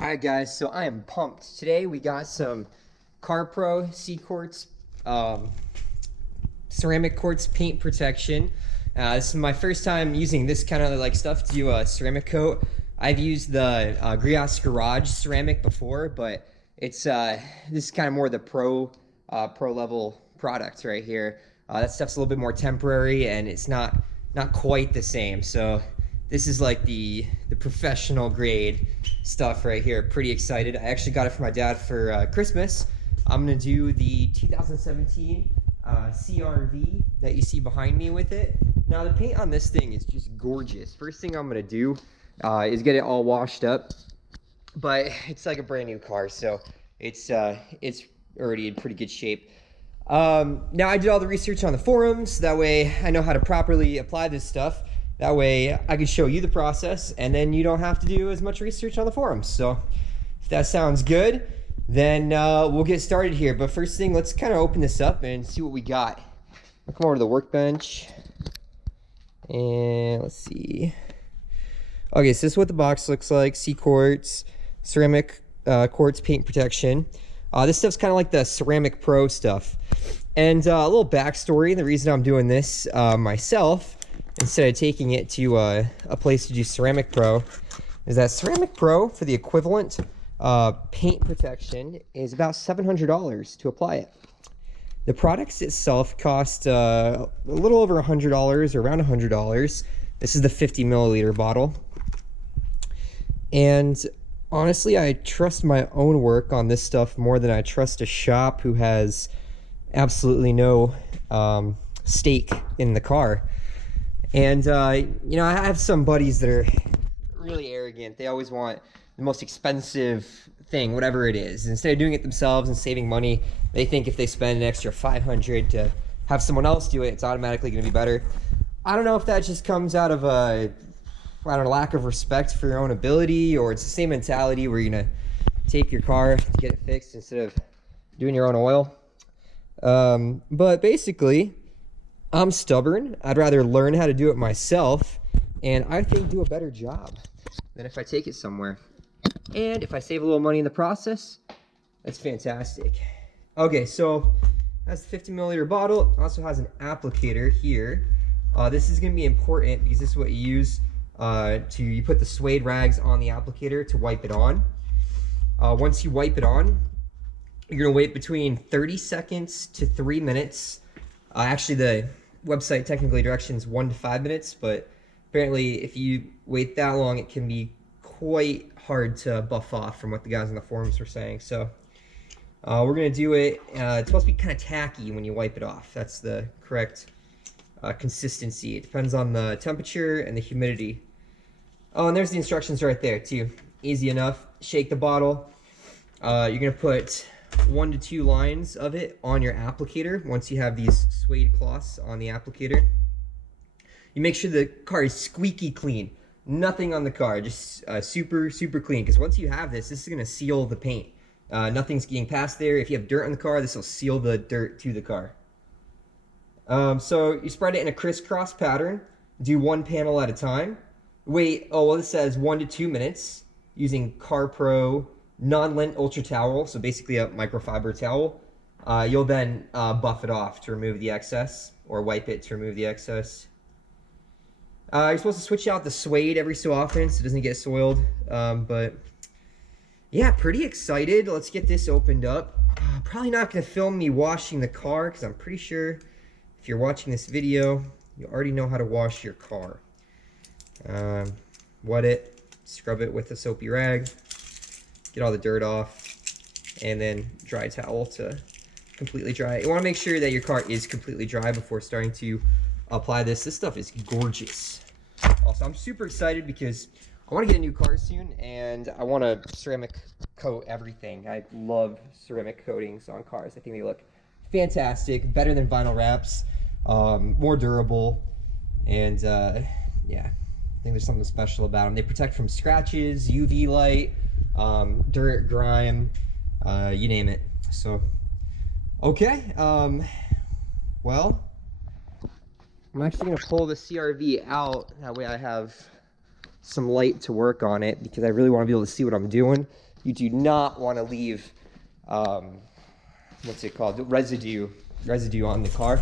Alright guys, so I am pumped. Today we got some Carpro Cquartz ceramic quartz paint protection. This is my first time using this kind of like stuff to do a ceramic coat. I've used the Griot's Garage ceramic before, but it's this is kind of more the pro level product right here. That stuff's a little bit more temporary and it's not quite the same. So this is like the professional grade stuff right here. Pretty excited. I actually got it for my dad for Christmas. I'm gonna do the 2017 CRV that you see behind me with it. Now the paint on this thing is just gorgeous. First thing I'm gonna do is get it all washed up, but it's like a brand new car, so it's already in pretty good shape. Now I did all the research on the forums, that way I know how to properly apply this stuff. That way I can show you the process and then you don't have to do as much research on the forums. So if that sounds good, then we'll get started here. But first thing, let's kind of open this up and see what we got. I'll come over to the workbench and let's see. Okay, so this is what the box looks like. Cquartz ceramic quartz paint protection. This stuff's kind of like the Ceramic Pro stuff. And a little backstory, the reason I'm doing this myself instead of taking it to a place to do Ceramic Pro is that Ceramic Pro, for the equivalent paint protection, is about $700 to apply it. The products itself cost a little over $100 or around $100. This is the 50 milliliter bottle. And honestly, I trust my own work on this stuff more than I trust a shop who has absolutely no stake in the car. And, you know, I have some buddies that are really arrogant. They always want the most expensive thing, whatever it is. Instead of doing it themselves and saving money, they think if they spend an extra $500 to have someone else do it, it's automatically going to be better. I don't know if that just comes out of a, I don't know, lack of respect for your own ability, or it's the same mentality where you're going to take your car to get it fixed instead of doing your own oil. But basically, I'm stubborn. I'd rather learn how to do it myself, and I think do a better job than if I take it somewhere. And if I save a little money in the process, that's fantastic. Okay, so that's the 50 milliliter bottle. It also has an applicator here. This is going to be important because this is what you use you put the suede rags on the applicator to wipe it on. Once you wipe it on, you're going to wait between 30 seconds to 3 minutes. Actually, the website technically directions 1 to 5 minutes, but apparently if you wait that long, it can be quite hard to buff off from what the guys on the forums were saying. So we're going to do it. It's supposed to be kind of tacky when you wipe it off. That's the correct consistency. It depends on the temperature and the humidity. Oh, and there's the instructions right there too. Easy enough. Shake the bottle. You're going to put 1 to 2 lines of it on your applicator. Once you have these suede cloths on the applicator, you make sure the car is squeaky clean. Nothing on the car, just super clean, because once you have this is going to seal the paint. Nothing's getting past there. If you have dirt on the car, this will seal the dirt to the car. So you spread it in a crisscross pattern. Do one panel at a time. Wait, oh well, this says 1 to 2 minutes using Carpro non-lint ultra towel, so basically a microfiber towel. You'll then buff it off to remove the excess, or wipe it to remove the excess. You're supposed to switch out the suede every so often so it doesn't get soiled. But yeah, pretty excited. Let's get this opened up. Probably not going to film me washing the car, because I'm pretty sure if you're watching this video, you already know how to wash your car. Wet it, scrub it with a soapy rag, get all the dirt off, and then dry towel to completely dry it. You want to make sure that your car is completely dry before starting to apply this. This stuff is gorgeous. Also, I'm super excited because I want to get a new car soon, and I want to ceramic coat everything. I love ceramic coatings on cars. I think they look fantastic, better than vinyl wraps, more durable, and yeah, I think there's something special about them. They protect from scratches, UV light, dirt, grime, you name it. So, okay, well, I'm actually going to pull the CRV out. That way I have some light to work on it, because I really want to be able to see what I'm doing. You do not want to leave, what's it called, residue on the car.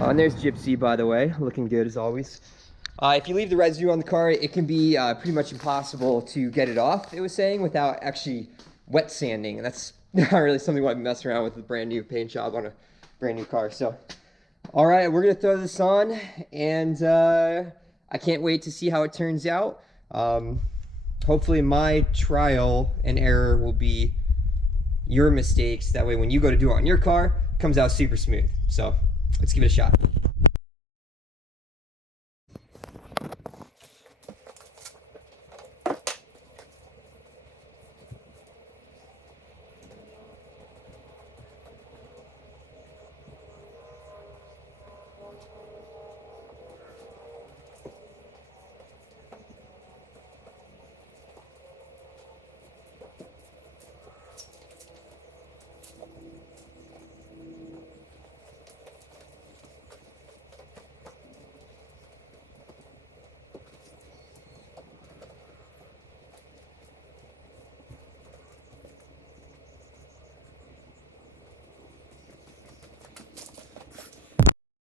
And there's Gypsy, by the way, looking good as always. If you leave the residue on the car, it can be pretty much impossible to get it off, it was saying, without actually wet sanding. And that's not really something you want to mess around with a brand new paint job on a brand new car. So, all right, we're going to throw this on, and I can't wait to see how it turns out. Hopefully my trial and error will be your mistakes. That way when you go to do it on your car, it comes out super smooth. So let's give it a shot.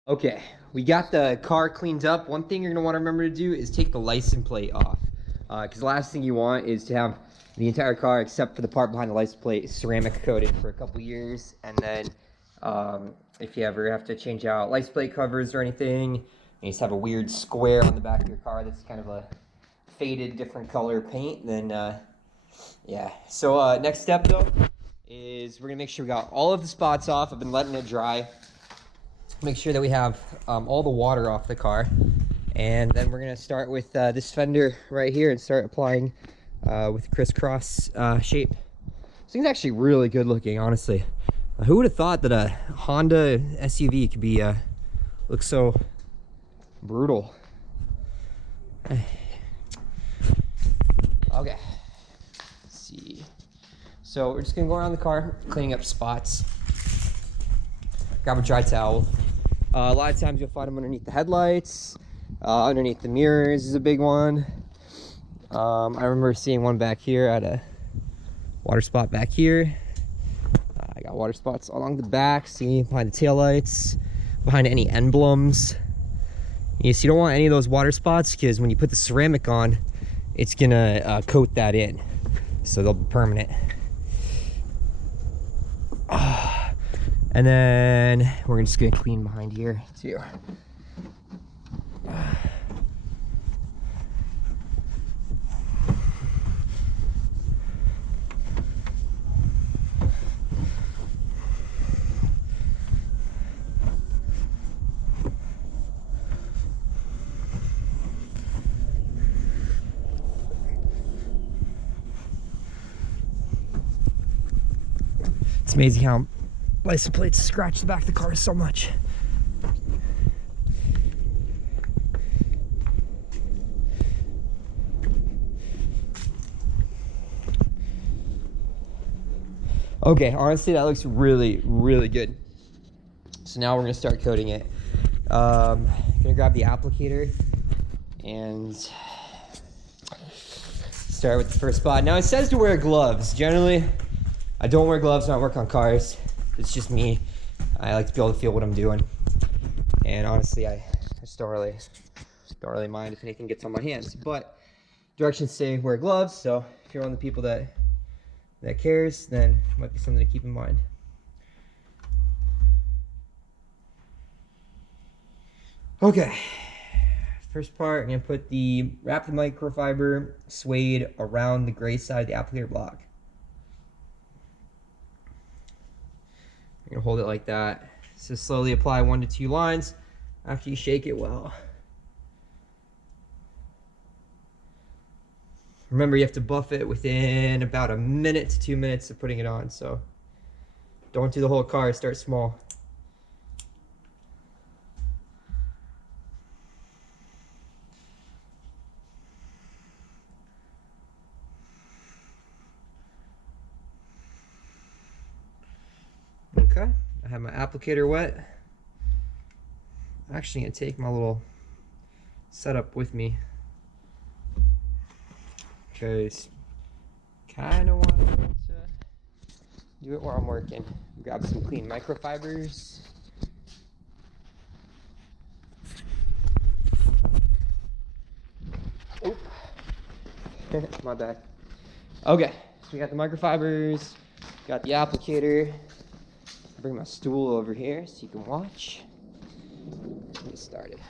Okay, we got the car cleaned up. One thing you're gonna want to remember to do is take the license plate off. Because the last thing you want is to have the entire car, except for the part behind the license plate, ceramic coated for a couple years. And then if you ever have to change out license plate covers or anything, and you just have a weird square on the back of your car that's kind of a faded different color paint, then yeah. So next step though is we're gonna make sure we got all of the spots off. I've been letting it dry. Make sure that we have all the water off the car, and then we're gonna start with this fender right here and start applying with crisscross shape. This thing's actually really good looking, honestly. Who would have thought that a Honda SUV could be look so brutal? Okay, let's see. So we're just gonna go around the car, cleaning up spots. Grab a dry towel. A lot of times you'll find them underneath the headlights, underneath the mirrors is a big one. I remember seeing one back here at a water spot back here. I got water spots along the back, see, behind the taillights, behind any emblems. You don't want any of those water spots because when you put the ceramic on, it's gonna coat that in, so they'll be permanent. And then we're just gonna clean behind here too. It's amazing how license plates scratch the back of the car so much. Okay, honestly, that looks really, really good. So now we're gonna start coating it. Gonna grab the applicator and start with the first spot. Now it says to wear gloves. Generally, I don't wear gloves when I work on cars. It's just me. I like to be able to feel what I'm doing. And honestly, I just don't really mind if anything gets on my hands. But directions say wear gloves, so if you're one of the people that cares, then it might be something to keep in mind. Okay, first part, I'm gonna wrap the microfiber suede around the gray side of the applicator block. You're gonna hold it like that. So slowly apply 1 to 2 lines after you shake it well. Remember, you have to buff it within about 1 to 2 minutes of putting it on, so don't do the whole car, start small. Okay, I have my applicator wet. I'm actually gonna take my little setup with me. because kind of want to do it while I'm working. Grab some clean microfibers. Oop. My bad. Okay, so we got the microfibers, got the applicator. I'll bring my stool over here so you can watch. Let's get started.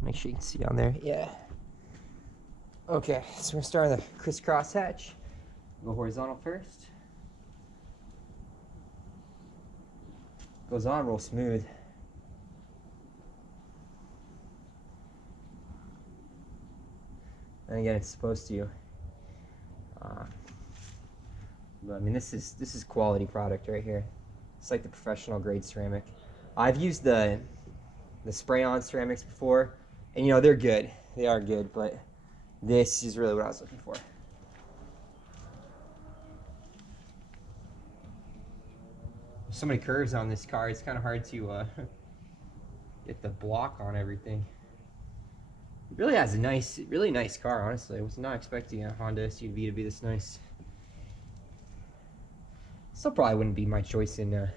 Make sure you can see on there. Yeah. Okay, so we're starting the crisscross hatch. Go horizontal first. Goes on real smooth. And again, it's supposed to. But I mean, this is quality product right here. It's like the professional grade ceramic. I've used the spray-on ceramics before, and you know they're good. They are good, but this is really what I was looking for. There's so many curves on this car, it's kind of hard to get the block on everything. It really has a really nice car, honestly. I was not expecting a Honda SUV to be this nice. Still probably wouldn't be my choice in a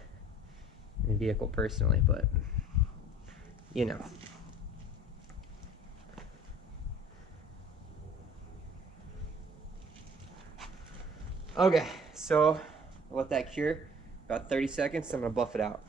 vehicle personally, but you know. Okay, so I'll let that cure. About 30 seconds, I'm gonna buff it out.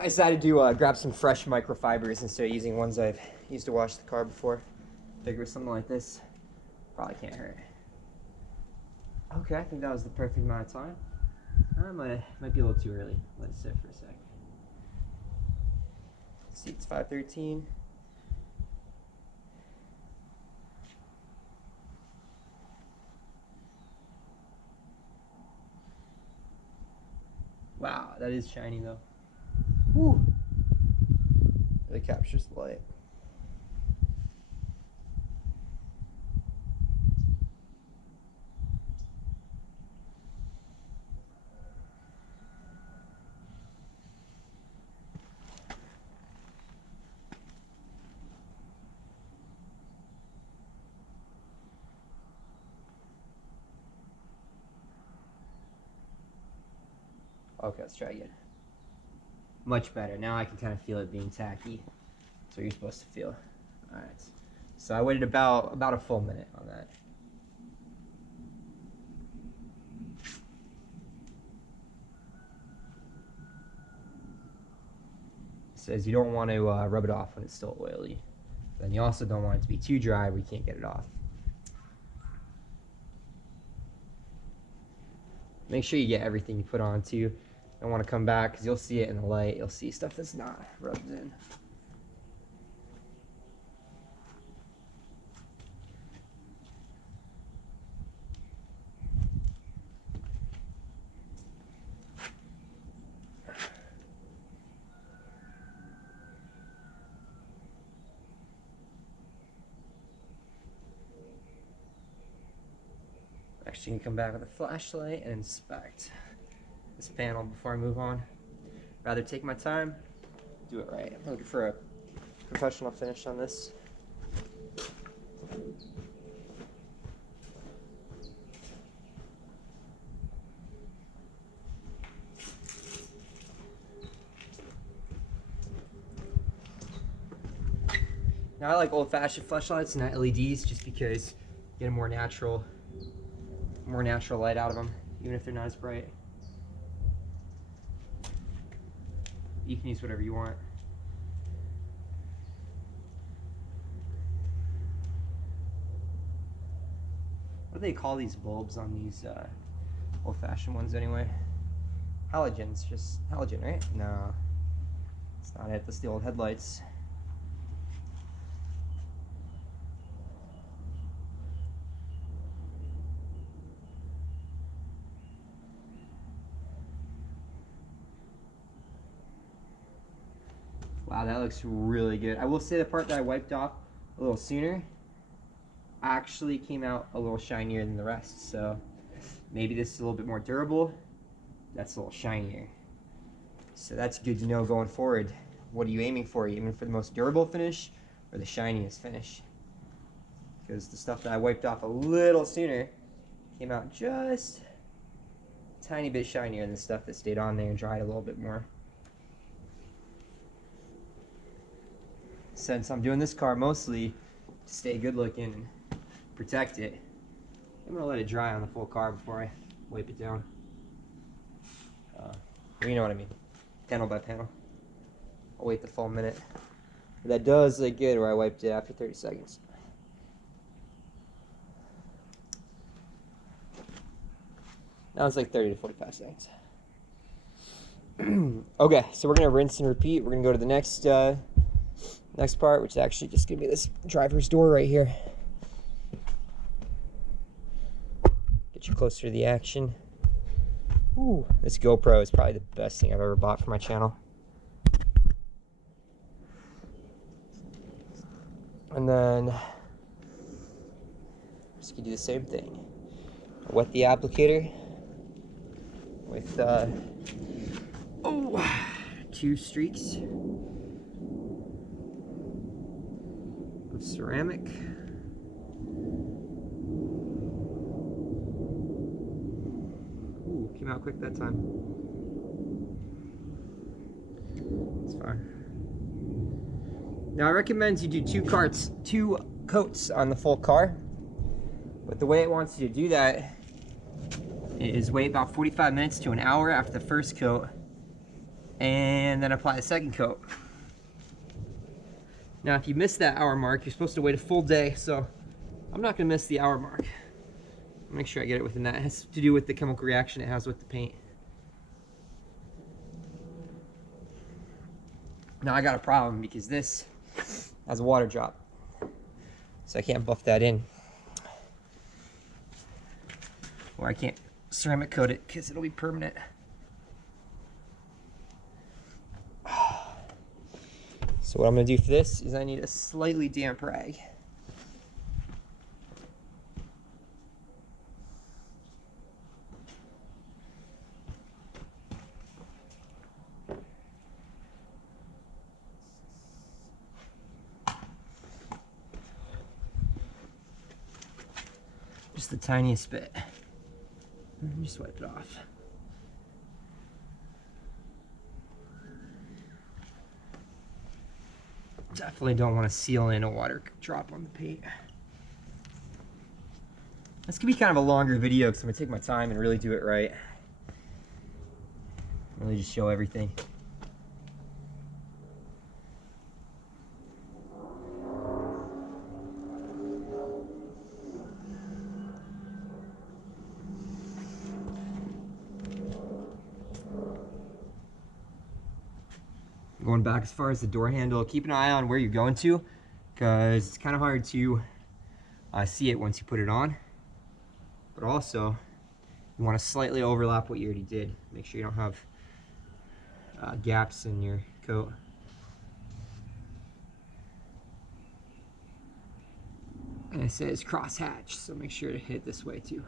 I decided to grab some fresh microfibers instead of using ones I've used to wash the car before. Figure something like this probably can't hurt. Okay, I think that was the perfect amount of time. Might be a little too early. Let it sit for a sec. See, it's 5:13. Wow, that is shiny though. Woo! Really captures the light. Okay, let's try again. Much better. Now I can kind of feel it being tacky. That's what you're supposed to feel. Alright. So I waited about a full minute on that. It says you don't want to rub it off when it's still oily. Then you also don't want it to be too dry where you can't get it off. Make sure you get everything you put on too. Don't want to come back because you'll see it in the light. You'll see stuff that's not rubbed in. Actually, you can come back with a flashlight and inspect this panel before I move on. Rather take my time, do it right. I'm looking for a professional finish on this. Now I like old-fashioned flashlights, not LEDs, just because you get a more natural light out of them, even if they're not as bright. You can use whatever you want. What do they call these bulbs on these old-fashioned ones anyway? Halogens, just halogen, right? No, it's not it. That's the old headlights. Wow, that looks really good. I will say the part that I wiped off a little sooner actually came out a little shinier than the rest. So maybe this is a little bit more durable. That's a little shinier. So that's good to know going forward. What are you aiming for? Are you aiming for the most durable finish or the shiniest finish? Because the stuff that I wiped off a little sooner came out just a tiny bit shinier than the stuff that stayed on there and dried a little bit more. Since I'm doing this car mostly to stay good looking and protect it, I'm gonna let it dry on the full car before I wipe it down. You know what I mean, panel by panel. I'll wait the full minute. But that does look good where I wiped it after 30 seconds. Now it's like 30 to 45 seconds. Okay, so we're gonna rinse and repeat. We're gonna go to the next part, which is actually just gonna be this driver's door right here. Get you closer to the action. Ooh, this GoPro is probably the best thing I've ever bought for my channel. And then just gonna do the same thing. Wet the applicator with 2 streaks of ceramic. Ooh, came out quick that time. It's fine. Now I recommend you do 2 coats on the full car. But the way it wants you to do that is wait about 45 minutes to an hour after the first coat and then apply the second coat. Now if you miss that hour mark, you're supposed to wait a full day, so I'm not gonna miss the hour mark. I'll make sure I get it within that. It has to do with the chemical reaction it has with the paint. Now I got a problem because this has a water drop, so I can't buff that in. Or I can't ceramic coat it because it'll be permanent. So what I'm gonna do for this is I need a slightly damp rag. Just the tiniest bit. And just wipe it off. Definitely don't want to seal in a water drop on the paint. This could be kind of a longer video because I'm going to take my time and really do it right. Really just show everything. Going back as far as the door handle, keep an eye on where you're going to because it's kind of hard to see it once you put it on. But also, you want to slightly overlap what you already did. Make sure you don't have gaps in your coat. And it says cross-hatch, so make sure to hit this way too.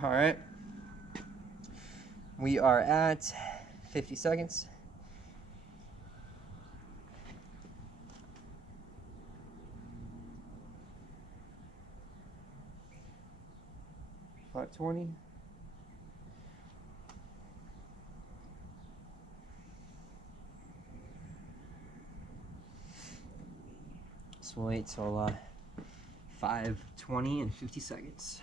All right, we are at 50 seconds. About 20. So we'll wait till 5:20 and 50 seconds.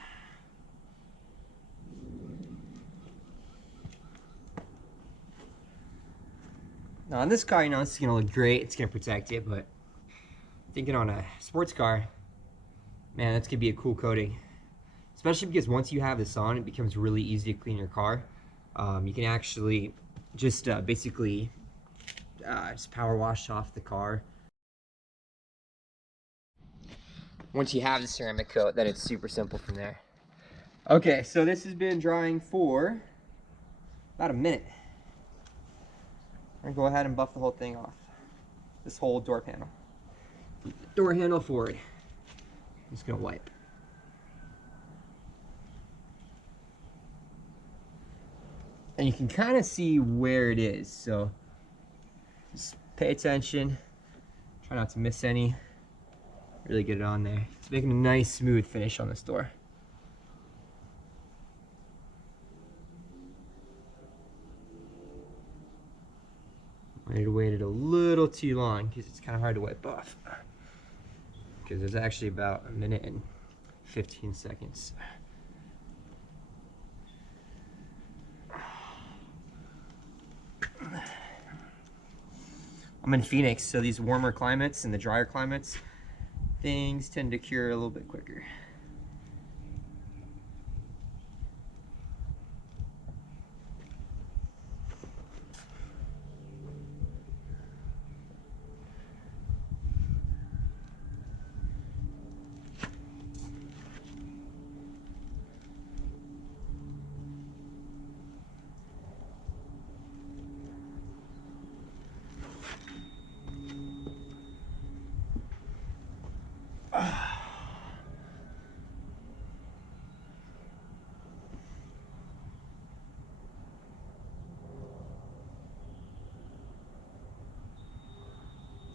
Now on this car, you know, it's gonna look great. It's gonna protect it, but thinking on a sports car, man, that's gonna be a cool coating. Especially because once you have this on, it becomes really easy to clean your car. You can actually just basically just power wash off the car. Once you have the ceramic coat, then it's super simple from there. Okay, so this has been drying for about a minute. I'm gonna go ahead and buff the whole thing off. This whole door panel. Door handle forward. I'm just gonna wipe. And you can kind of see where it is, so just pay attention. Try not to miss any. Really get it on there. It's making a nice smooth finish on this door. Might have waited a little too long because it's kind of hard to wipe off. Because there's actually about a minute and 15 seconds. I'm in Phoenix, so these warmer climates and the drier climates, things tend to cure a little bit quicker.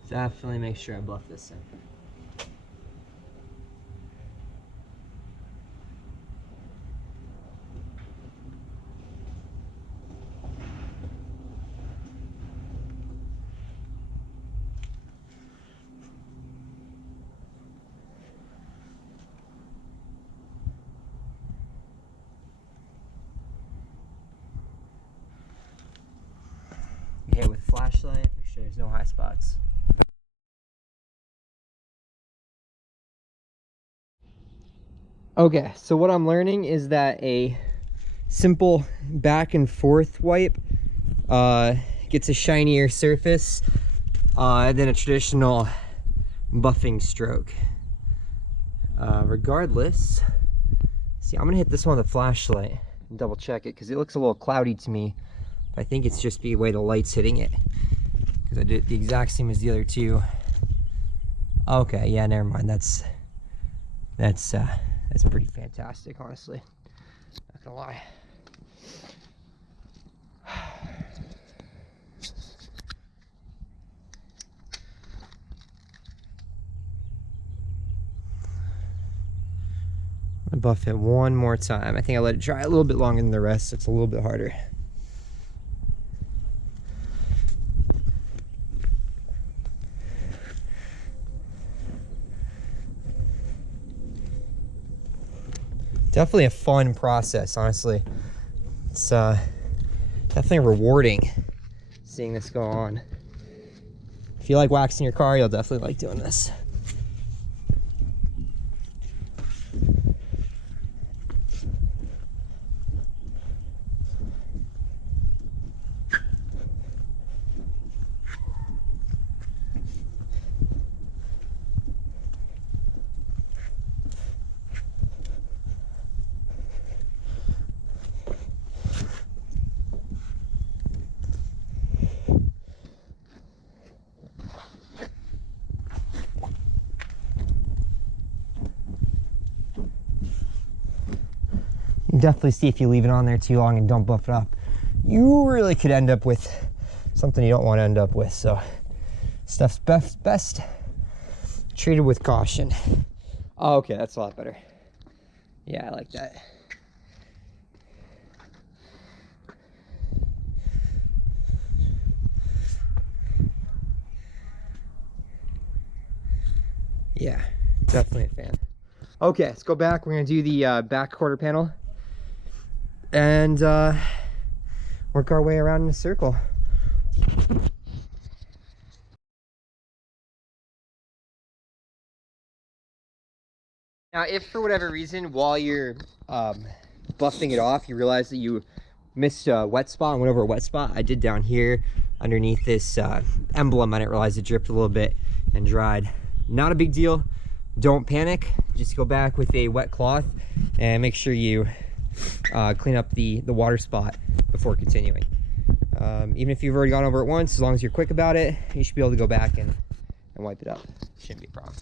Definitely make sure I buff this in. Hit with a flashlight, make sure there's no high spots. Okay, so what I'm learning is that a simple back and forth wipe gets a shinier surface than a traditional buffing stroke. Regardless, see, I'm gonna hit this one with a flashlight and double check it because it looks a little cloudy to me. I think it's just the way the light's hitting it, because I did it the exact same as the other two. Okay, yeah, never mind. That's pretty fantastic, honestly. Not gonna lie. I'm gonna buff it one more time. I think I let it dry a little bit longer than the rest, so it's a little bit harder. Definitely a fun process, honestly. It's definitely rewarding seeing this go on. If you like waxing your car, you'll definitely like doing this. You can definitely see if you leave it on there too long and don't buff it up, you really could end up with something you don't want to end up with. So stuff's best treated with caution. Oh, okay, that's a lot better. Yeah, I like that. Yeah, definitely a fan. Okay, let's go back. We're gonna do the back quarter panel and work our way around in a circle. Now, if for whatever reason, while you're buffing it off, you realize that you missed a wet spot and went over a wet spot, I did down here underneath this emblem. I didn't realize it dripped a little bit and dried. Not a big deal. Don't panic. Just go back with a wet cloth and make sure you clean up the water spot before continuing. Even if you've already gone over it once, as long as you're quick about it, you should be able to go back and wipe it up. Shouldn't be a problem.